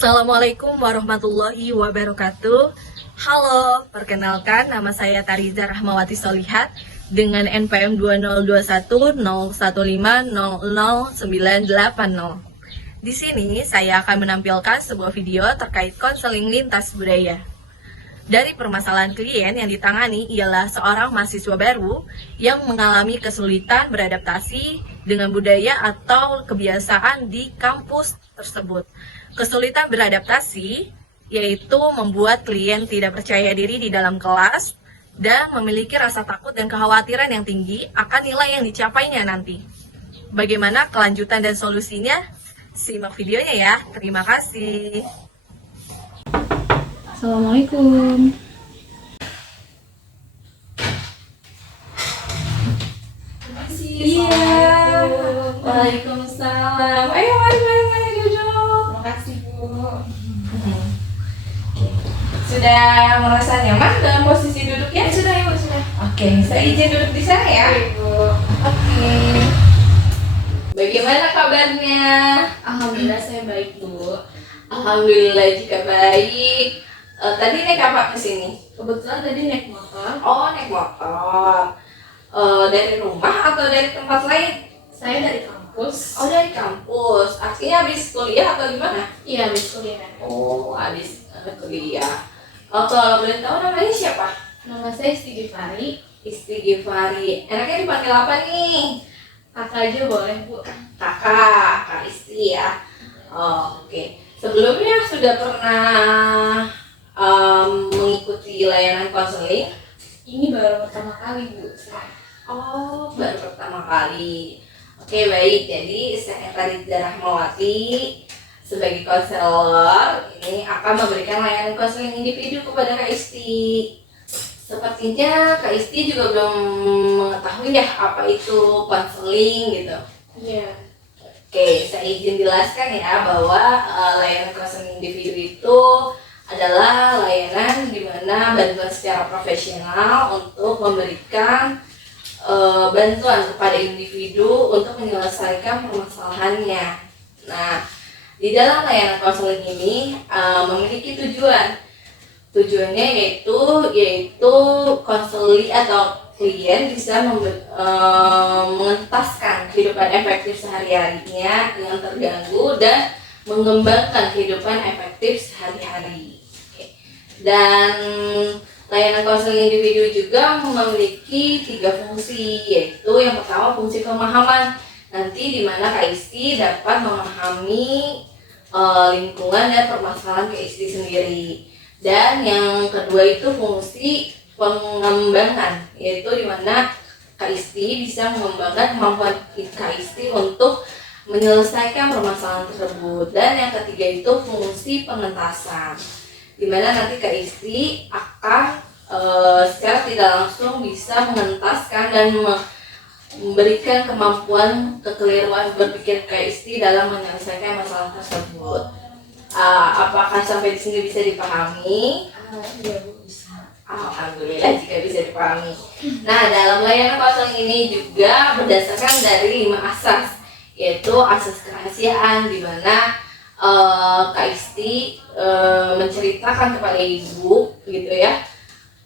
Assalamualaikum warahmatullahi wabarakatuh. Halo, perkenalkan nama saya Tariza Rahmawati Solihat dengan NPM 202101500980. Di sini saya akan menampilkan sebuah video terkait konseling lintas budaya. Dari permasalahan klien yang ditangani ialah seorang mahasiswa baru yang mengalami kesulitan beradaptasi dengan budaya atau kebiasaan di kampus tersebut. Kesulitan beradaptasi yaitu membuat klien tidak percaya diri di dalam kelas dan memiliki rasa takut dan kekhawatiran yang tinggi akan nilai yang dicapainya nanti. Bagaimana kelanjutan dan solusinya? Simak videonya ya. Terima kasih. Assalamualaikum. Iya. Waalaikumsalam. Ayo mari duduk. Makasih Bu. Sudah merasa nyaman dalam posisi duduknya? Sudah Ibu, sudah. Oke, saya izin duduk di sana ya. Ibu. Oke. Bagaimana kabarnya? Alhamdulillah saya baik Bu. Alhamdulillah jika baik. Tadi naik apa ke sini? Kebetulan tadi naik motor. Oh, naik motor. Dari rumah atau dari tempat lain? Saya dari kampus. Oh, dari kampus. Artinya habis kuliah atau gimana? Iya, habis kuliah. Oh, habis kuliah. Kalau boleh tahu namanya siapa? Nama saya Istighfari. Istighfari. Enaknya dipanggil apa nih? Kakak aja boleh Bu. Kak Isti ya. Oh, oke. Sebelumnya sudah pernah mengikuti layanan konseling? Ini baru pertama kali Bu. Oh, baru pertama kali. Oke, baik. Jadi saya Tariza Rahmawati sebagai konselor ini akan memberikan layanan konseling individu kepada Kak Isti. Sepertinya Kak Isti juga belum mengetahui ya apa itu konseling gitu. Iya. Oke, saya izin jelaskan ya bahwa layanan konseling individu itu adalah layanan di mana bantuan secara profesional untuk memberikan bantuan kepada individu untuk menyelesaikan permasalahannya. Nah, di dalam layanan konseling ini memiliki tujuan. Tujuannya yaitu konseli atau klien bisa mengentaskan kehidupan efektif sehari-harinya dengan terganggu dan mengembangkan kehidupan efektif sehari-hari. Dan layanan konseling individu juga memiliki 3 fungsi, yaitu yang pertama fungsi pemahaman, nanti di mana Kak Isti dapat memahami lingkungan dan permasalahan Kak Isti sendiri. Dan yang kedua itu fungsi pengembangan, yaitu di mana Kak Isti bisa mengembangkan kemampuan Kak Isti untuk menyelesaikan permasalahan tersebut. Dan yang ketiga itu fungsi pengentasan, di mana nanti Kak Isti akan secara tidak langsung bisa mengentaskan dan memberikan kemampuan kekeliruan berpikir Kak Isti dalam menyelesaikan masalah tersebut. Apakah sampai di sini bisa dipahami? Iya Bu, bisa. Alhamdulillah jika bisa dipahami. Nah, dalam layanan konseling ini juga berdasarkan dari 5 asas, yaitu asas kerahasiaan, di mana Kak Isti menceritakan kepada ibu gitu ya,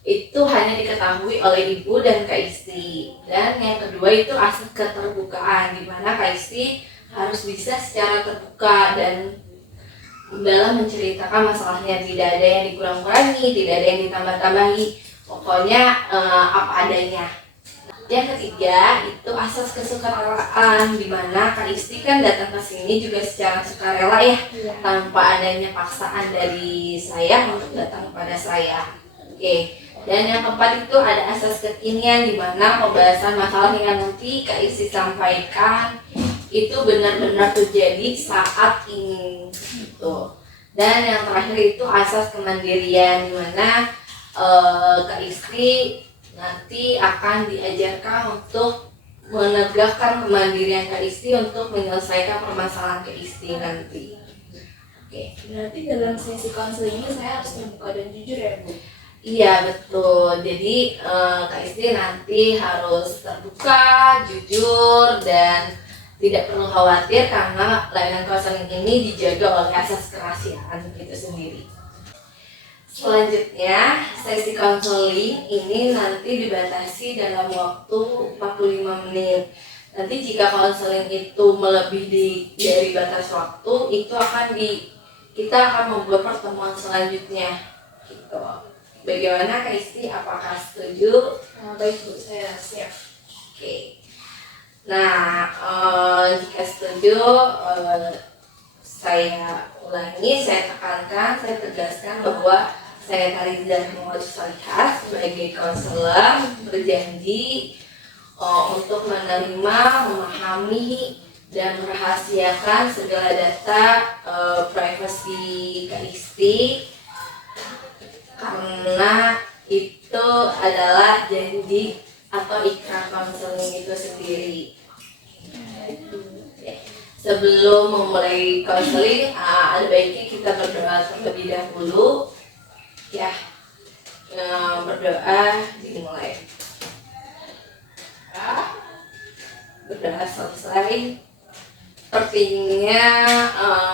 itu hanya diketahui oleh ibu dan Kak Isti. Dan yang kedua itu asas keterbukaan, di mana Kak Isti harus bisa secara terbuka dan dalam menceritakan masalahnya, tidak ada yang dikurang-kurangi, tidak ada yang ditambah-tambahi, pokoknya apa adanya. Yang ketiga itu asas kesukarelaan, di mana Kak Isti kan datang ke sini juga secara sukarela ya, tanpa adanya paksaan dari saya untuk datang kepada saya. Oke. Dan yang keempat itu ada asas kekinian, di mana pembahasan masalah yang nanti Kak Isti sampaikan itu benar-benar terjadi saat ini gitu. Dan yang terakhir itu asas kemandirian, di mana Kak Isti nanti akan diajarkan untuk menegakkan kemandirian Kak Isti untuk menyelesaikan permasalahan Kak Isti nanti. Oke. Berarti dalam sesi konseling ini saya harus terbuka dan jujur ya Bu? Iya betul. Jadi Kak Isti nanti harus terbuka, jujur, dan tidak perlu khawatir karena layanan konseling ini dijaga oleh asas kerahasiaan itu sendiri. Selanjutnya, sesi konseling ini nanti dibatasi dalam waktu 45 menit. Nanti jika konseling itu melebihi dari batas waktu, itu kita akan membuat pertemuan selanjutnya. Gitu. Bagaimana Kak Isti? Apakah setuju? Baik Bu, saya siap. Oke. Nah, jika setuju, saya ulangi, saya tekankan, saya tegaskan bahwa saya Kariza Muhammad Salihah sebagai konselor berjanji untuk menerima, memahami, dan merahasiakan segala data privasi Kak Isti, karena itu adalah janji atau ikrar konseling itu sendiri. Sebelum memulai konseling, ada baiknya kita berdoa terlebih dahulu. Ya, berdoa dimulai. Berdoa selesai. Sepertinya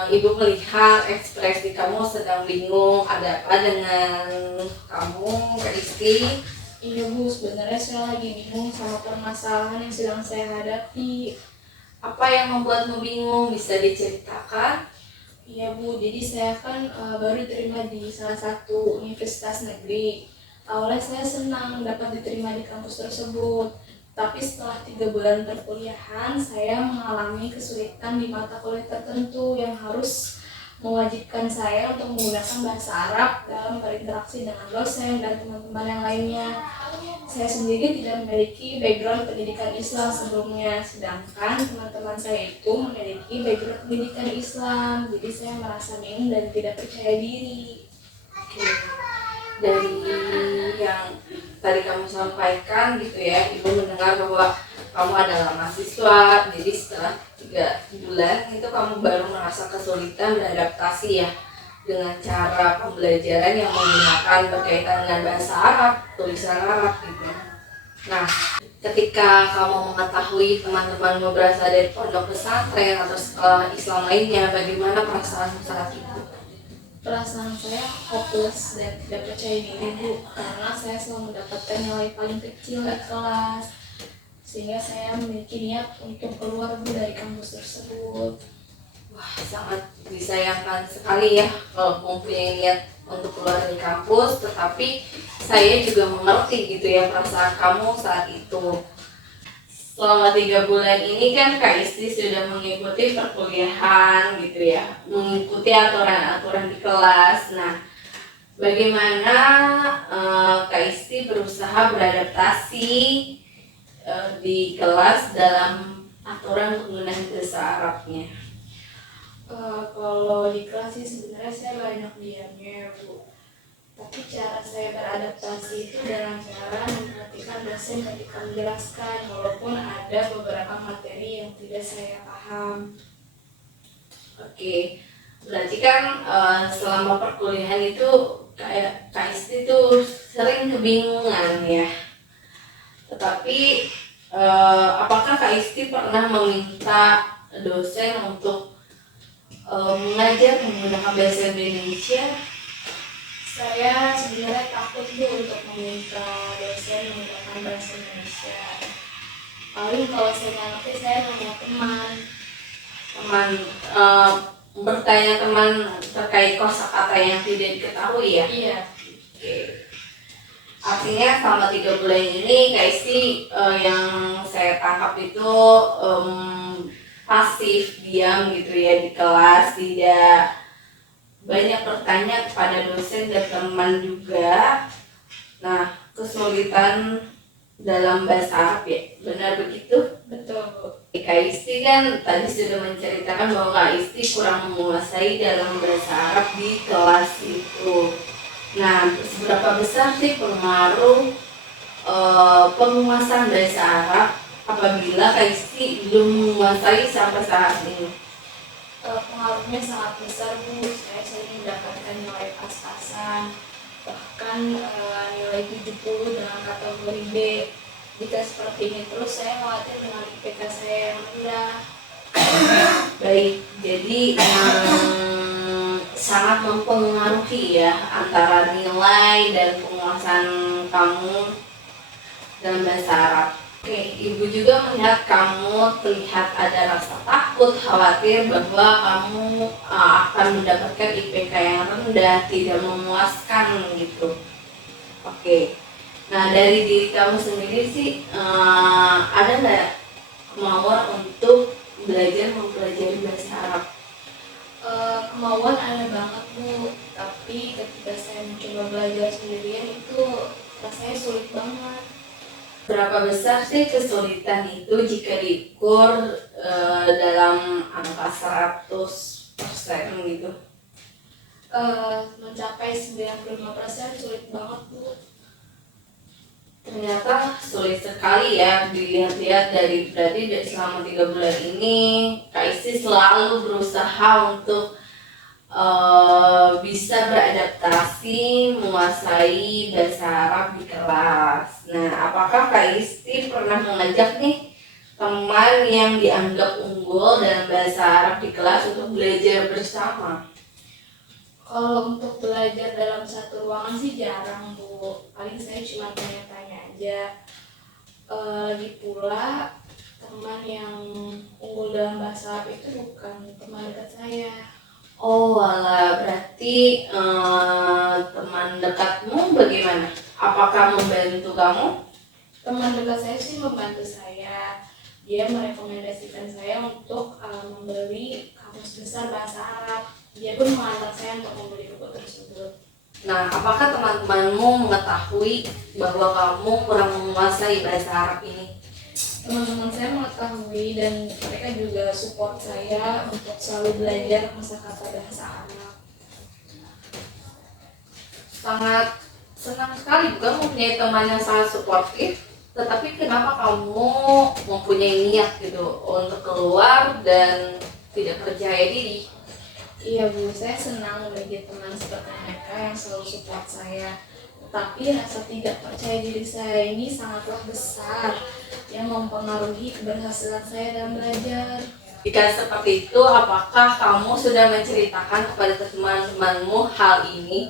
Ibu melihat ekspresi kamu sedang bingung. Ada apa dengan kamu, Kak Isti? Iya Bu, sebenarnya saya lagi bingung sama permasalahan yang sedang saya hadapi. Apa yang membuatmu bingung? Bisa diceritakan? Iya Bu, jadi saya kan baru diterima di salah satu universitas negeri. Awalnya saya senang dapat diterima di kampus tersebut. Tapi setelah 3 bulan perkuliahan, saya mengalami kesulitan di mata kuliah tertentu yang harus mewajibkan saya untuk menggunakan bahasa Arab dalam berinteraksi dengan dosen dan teman-teman yang lainnya. Saya sendiri tidak memiliki background pendidikan Islam sebelumnya, sedangkan teman-teman saya itu memiliki background pendidikan Islam. Jadi saya merasa bingung dan tidak percaya diri. Oke. Dari yang tadi kamu sampaikan gitu ya, Ibu mendengar bahwa kamu adalah mahasiswa, jadi setelah 3 bulan itu kamu baru merasa kesulitan beradaptasi ya dengan cara pembelajaran yang menggunakan berkaitan dengan bahasa Arab, tulisan Arab gitu. Nah, ketika kamu mengetahui teman-temanmu berasal dari pondok pesantren atau sekolah Islam lainnya, bagaimana perasaan saat itu? Perasaan saya hopeless dan tidak percaya diri Bu, karena saya selalu mendapatkan nilai paling kecil di kelas, sehingga saya memiliki niat untuk keluar Bu dari kampus tersebut. Wah, sangat disayangkan sekali ya kalau mempunyai niat untuk keluar dari kampus, tetapi saya juga mengerti gitu ya perasaan kamu saat itu. Selama 3 bulan ini kan Kak Isti sudah mengikuti perkuliahan gitu ya, mengikuti aturan-aturan di kelas. Nah, bagaimana Kak Isti berusaha beradaptasi di kelas dalam aturan penggunaan bahasa Arabnya? Kalau di kelas sih sebenarnya saya banyak diamnya Bu. Tapi cara saya beradaptasi itu dalam cara memperhatikan dosen ketika menjelaskan, walaupun ada beberapa materi yang tidak saya paham. Oke, berarti kan selama perkuliahan itu Kak Isti itu sering kebingungan ya. Tetapi apakah Kak Isti pernah meminta dosen untuk mengajar menggunakan bahasa Indonesia? Saya sebenarnya takut Bu untuk meminta dosen menggunakan bahasa Indonesia. Paling kalau saya nggak ngerti saya nanya teman. Bertanya teman terkait kosakata yang tidak diketahui ya? Iya. Oke. Artinya selama 3 bulan ini Kak Isti yang saya tangkap itu pasif, diam gitu ya di kelas, tidak banyak bertanya kepada dosen dan teman juga. Nah, kesulitan dalam bahasa Arab ya, benar begitu? Betul Bu. Kak Isti kan tadi sudah menceritakan bahwa Kak Isti kurang menguasai dalam bahasa Arab di kelas itu. Nah, seberapa besar sih pengaruh penguasaan bahasa Arab apabila Kak Isti belum menguasai sampai saat ini? Pengaruhnya sangat besar Bu. Saya sering mendapatkan nilai pas-pasan, bahkan nilai 70 dengan kategori B. Jika seperti ini terus, saya khawatir dengan IPK saya yang rendah. Baik, jadi sangat mempengaruhi ya antara nilai dan penguasaan kamu dalam bahasa Arab. Oke, Ibu juga melihat kamu terlihat ada rasa takut, khawatir bahwa kamu akan mendapatkan IPK yang rendah, tidak memuaskan gitu. Oke, nah dari diri kamu sendiri sih ada nggak kemauan untuk belajar mempelajari bahasa Arab? Kemauan ada banget Bu, tapi ketika saya mencoba belajar sendirian itu rasanya sulit banget. Berapa besar sih kesulitan itu jika diukur dalam angka 100% gitu? Mencapai 95% sulit banget Bu. Ternyata sulit sekali ya dilihat-lihat berarti selama 3 bulan ini Kak Isti selalu berusaha untuk bisa beradaptasi, menguasai bahasa Arab di kelas. Nah, apakah Kak Isti pernah mengajak nih teman yang dianggap unggul dalam bahasa Arab di kelas untuk belajar bersama? Kalau untuk belajar dalam satu ruangan sih jarang Bu, paling saya cuma tanya-tanya aja. Lagi pula teman yang unggul dalam bahasa Arab itu bukan teman dekat saya. Oh wala, berarti teman dekatmu bagaimana? Apakah membantu kamu? Teman dekat saya sih membantu saya. Dia merekomendasikan saya untuk membeli kamus besar bahasa Arab. Dia pun mengantar saya untuk membeli buku tersebut. Nah, apakah teman-temanmu mengetahui bahwa kamu kurang menguasai bahasa Arab ini? Teman-teman saya mengetahui dan mereka juga support saya untuk selalu belajar kosakata bahasa Arab. Sangat senang sekali bukan mempunyai teman yang sangat suportif. Tetapi kenapa kamu mempunyai niat gitu untuk keluar dan tidak percaya diri? Iya Bu, saya senang memiliki teman seperti mereka yang selalu support saya. Tetapi rasa tidak percaya diri saya ini sangatlah besar yang mempengaruhi keberhasilan saya dalam belajar. Jika seperti itu, apakah kamu sudah menceritakan kepada teman-temanmu hal ini?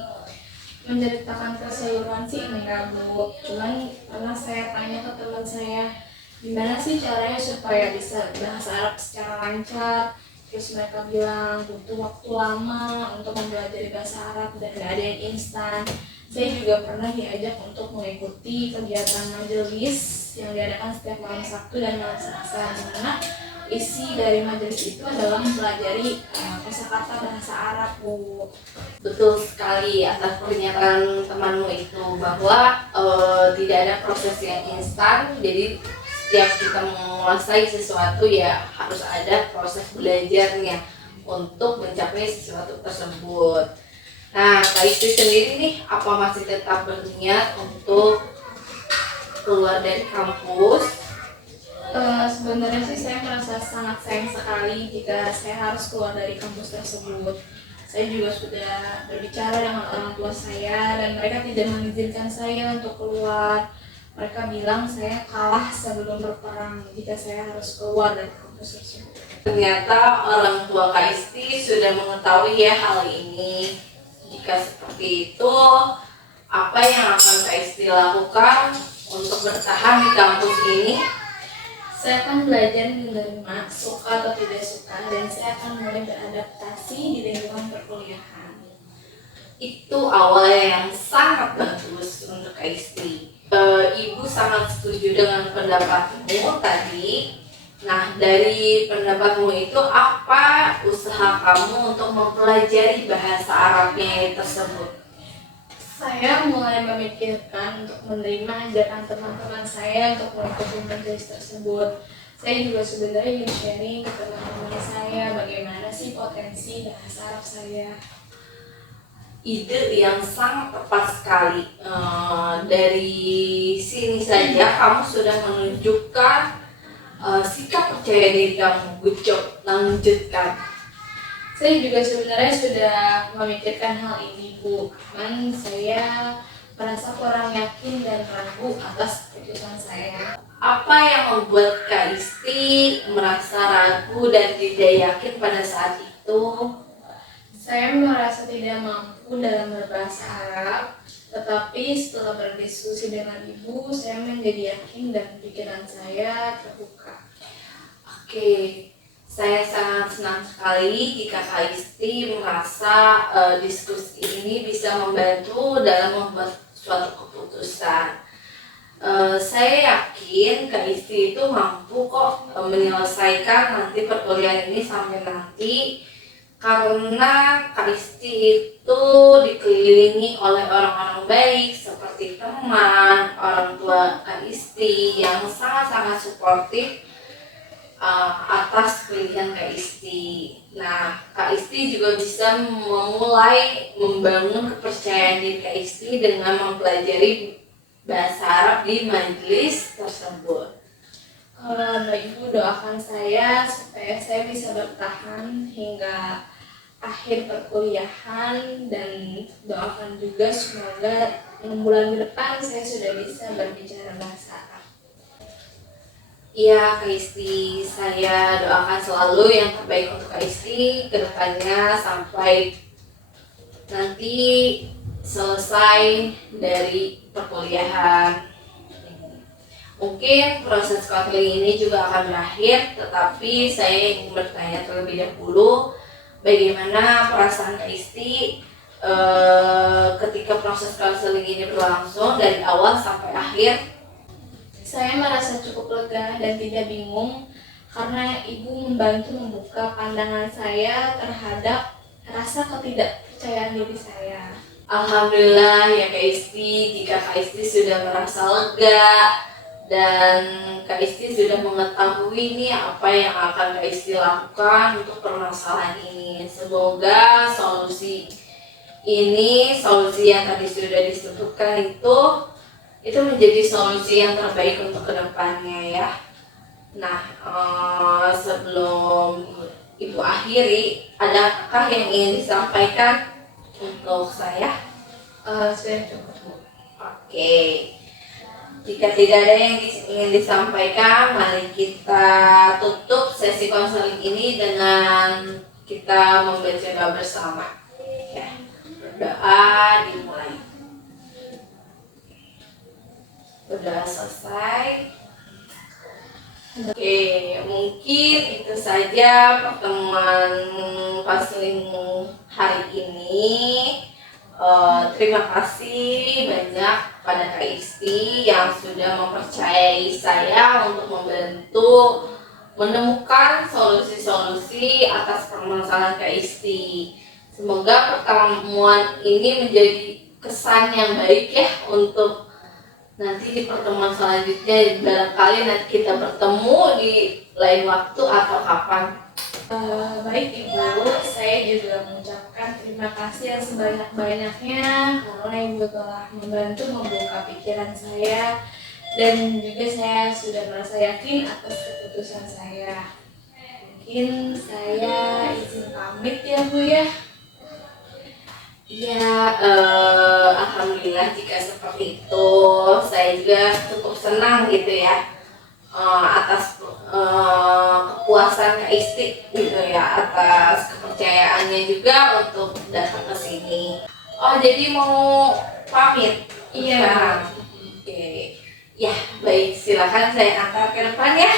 Menceritakan keseluruhan sih enggak Bu, cuman pernah saya tanya ke teman saya, gimana sih caranya supaya bisa bahasa Arab secara lancar. Terus mereka bilang butuh waktu lama untuk mempelajari bahasa Arab dan gak ada yang instan. Saya juga pernah diajak untuk mengikuti kegiatan majelis yang diadakan setiap malam Sabtu dan malam Selasa, di mana isi dari majelis itu adalah mempelajari kosakata bahasa Arab Bu. Betul sekali atas pernyataan temanmu itu bahwa tidak ada proses yang instan, jadi setiap kita menguasai sesuatu ya harus ada proses belajarnya untuk mencapai sesuatu tersebut. Nah, Kak Isti sendiri nih, apa masih tetap berniat untuk keluar dari kampus? Sebenarnya sih saya merasa sangat sayang sekali jika saya harus keluar dari kampus tersebut. Saya juga sudah berbicara dengan orang tua saya dan mereka tidak mengizinkan saya untuk keluar. Mereka bilang saya kalah sebelum berperang jika saya harus keluar dari kampus tersebut. Ternyata orang tua Kak Isti sudah mengetahui ya hal ini. Jika seperti itu, apa yang akan Kak Isti lakukan untuk bertahan di kampus ini? Saya akan belajar menerima suka atau tidak suka dan saya akan mulai beradaptasi di lingkungan perkuliahan. Itu awalnya yang sangat bagus untuk Kak Isti. Ibu sangat setuju dengan pendapatmu tadi. Nah, dari pendapatmu itu apa usaha kamu untuk mempelajari bahasa Arabnya tersebut? Saya mulai memikirkan untuk menerima ajakan teman-teman saya untuk mengikuti majelis tersebut. Saya juga sebenarnya ingin sharing ke teman-teman saya bagaimana sih potensi bahasa Arab saya. Ide yang sangat tepat sekali. Dari sini saja kamu sudah menunjukkan sikap percaya diri kamu. Good job, lanjutkan. Saya juga sebenarnya sudah memikirkan hal ini Bu, cuman saya merasa kurang yakin dan ragu atas keputusan saya. Apa yang membuat Kak Isti merasa ragu dan tidak yakin pada saat itu? Saya merasa tidak mampu dalam berbahasa Arab, tetapi setelah berdiskusi dengan ibu, saya menjadi yakin dan pikiran saya terbuka. Oke, saya sangat senang sekali jika Kak Isti merasa diskusi ini bisa membantu dalam membuat suatu keputusan. Saya yakin Kak Isti itu mampu kok menyelesaikan nanti perkuliahan ini sampai nanti, karena Kak Isti itu dikelilingi oleh orang-orang baik seperti teman, orang tua Kak Isti yang sangat-sangat suportif atas pilihan Kak Isti. Nah, Kak Isti juga bisa memulai membangun kepercayaan diri Kak Isti dengan mempelajari bahasa Arab di majelis tersebut. Ibu doakan saya supaya saya bisa bertahan hingga akhir perkuliahan, dan doakan juga semoga 6 bulan ke depan saya sudah bisa berbicara bahasa Arab. Iya Kak Isti, saya doakan selalu yang terbaik untuk Kak Isti ke depannya sampai nanti selesai dari perkuliahan. Mungkin proses konseling ini juga akan berakhir, tetapi saya ingin bertanya terlebih dahulu, bagaimana perasaan Kak Isti ketika proses konseling ini berlangsung dari awal sampai akhir? Saya merasa cukup lega dan tidak bingung karena ibu membantu membuka pandangan saya terhadap rasa ketidakpercayaan diri saya. Alhamdulillah ya Kak Isti, jika Kak Isti sudah merasa lega dan Kak Isti sudah mengetahui nih apa yang akan Kak Isti lakukan untuk permasalahan ini. Semoga solusi yang tadi sudah disebutkan itu menjadi solusi yang terbaik untuk kedepannya ya. Nah, sebelum Ibu akhiri, adakah yang ingin disampaikan untuk saya? Sudah cukup, Bu. Oke. Jika tidak ada yang ingin disampaikan, mari kita tutup sesi konseling ini dengan kita membaca doa bersama. Ya, berdoa dimulai. Sudah selesai. Oke, mungkin itu saja pertemuan konseling hari ini. Terima kasih banyak pada Kak Isti yang sudah mempercayai saya untuk membantu menemukan solusi-solusi atas permasalahan Kak Isti. Semoga pertemuan ini menjadi kesan yang baik ya untuk nanti di pertemuan selanjutnya. Barangkali nanti kita bertemu di lain waktu atau kapan. Baik Ibu, saya juga mengucapkan terima kasih yang sebanyak-banyaknya karena Ibu telah membantu membuka pikiran saya, dan juga saya sudah merasa yakin atas keputusan saya. Mungkin saya izin pamit ya Bu ya. Iya, alhamdulillah jika seperti itu. Saya juga cukup senang gitu ya atas kepuasan Kak Isti gitu ya, atas kepercayaannya juga untuk datang ke sini. Oh, jadi mau pamit? Iya. Oke. Ya, baik, silakan saya antar ke depan ya.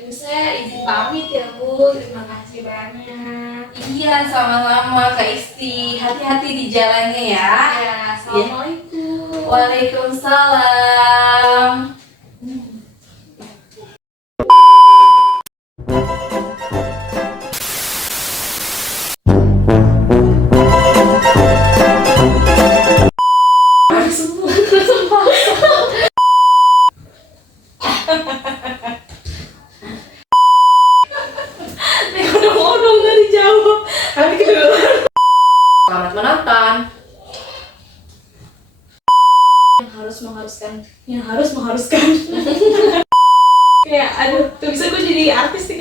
Ibu, saya izin pamit ya Bu, terima kasih banyak. Iya, sama-sama Kak Isti. Hati-hati di jalannya ya. Ya, assalamualaikum. Waalaikumsalam. Selamat menonton. Yang harus mengharuskan. Kayak aduh, tuh bisa gue jadi artis nih.